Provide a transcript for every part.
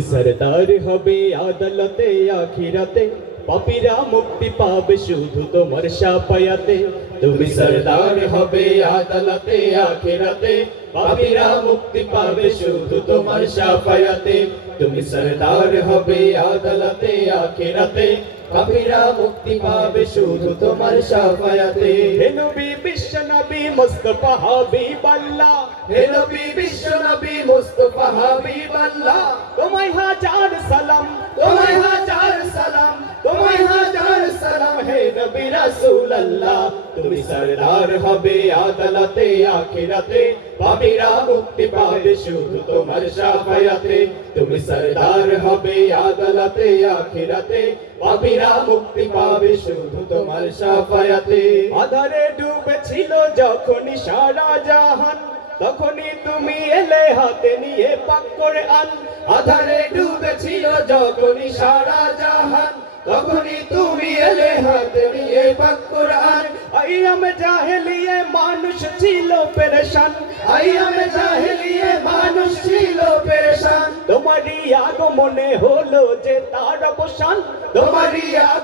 সরদার হবে আদালতে, আখিরাতে। পাপীরা মুক্তি পাবে শুধু তোমার সাফায়াতে। তুমি সরদার হবে আদালতে, আখিরাতে। পাপীরা মুক্তি পাবে শুধু তোমার সাফায়াতে। তুমি সরদার হবে আদালতে, আখিরাতে। পাপীরা মুক্তি পাবে শুধু তোমার সাফায়াতে। হে নবী, বিশ্ব নবী মুস্তাফা হাবিব আল্লাহ হে নবী বিশ্ব নবী মুস্তাফা হাবিব আল্লাহ তোমায় হাজার সালাম তোমায় হাজার সালাম তোমায় হাজার সালাম হে নবী রাসূল আল্লাহ তুমি সরদার হবে আদালতে আখিরাতে। পাপীরা মুক্তি পাবে শুধু তোমার সাফায়াতে তুমি সরদার হবে আদালতে আখিরাতে। পাপীরা মুক্তি পাবে শুধু তোমার সাফায়াতে আধারে ডুবেছিল যখনই সারা জাহান। তখনই তুমি এলে হাতে নিয়ে পাক করে আন। আধারে ডুবেছিল যখনই সারা জাহান। তখনই তুমি এলে হাতে নিয়ে পাক কোরআন আইয়াম জাহেলিয়ে মানুষ ছিল পেরেশান। আইয়াম জাহেলিয়ে মানুষ ছিল পেরেশান। তোমারই আগমনে হলো যে তার অবসান। তোমারই আগমনে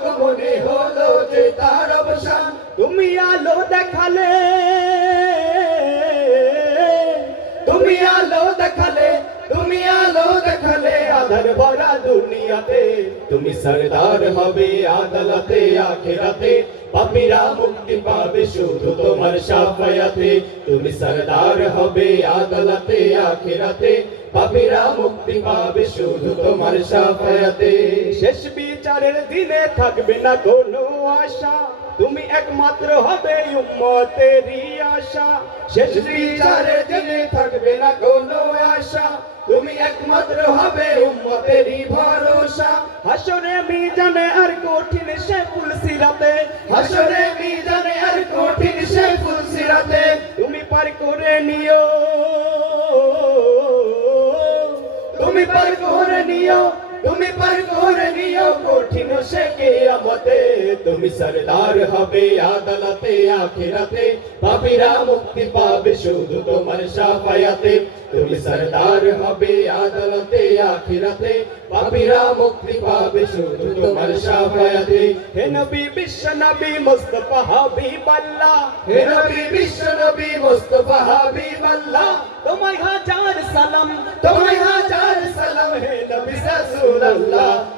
আধার ভরা দুনিয়াতে। তুমি সরদার হবে আদালতে, আখিরাতে। পাপীরা মুক্তি পাবে শুধু তোমার সাফায়াতে। তুমি সরদার হবে আদালতে, আখিরাতে। পাপীরা মুক্তি পাবে শুধু তোমার সাফায়াতে। শেষ বিচারের দিনে থাকবে না কোনো আশা। তুমি একমাত্র হবে উম্মতেরই আশা। শেষ বিচারের দিনে থাকবে না কোনো আশা। তুমি একমাত্র হবে উম্মতেরই ভরসা। হাসরে মিজানে আর কঠিন সে ফুল সিরাতে হাসরে মিজানে আর কঠিন সে ফুল সিরাতে তুমি পার করে নিও। তুমি পার করে নিও। তুমি পার করে তুমি সরদার হবে আদালতে, আখিরাতে। পাপীরা মুক্তি পাবে শুধু তোমার সাফায়াতে। তুমি সরদার হবে আদালতে, আখিরাতে। পাপীরা মুক্তি পাবে শুধু তোমার সাফায়াতে। হে নবী বিশ্ব নবী মুস্তাফা হাবিব আল্লাহ হে নবী বিশ্ব নবী মুস্তাফা হাবিব আল্লাহ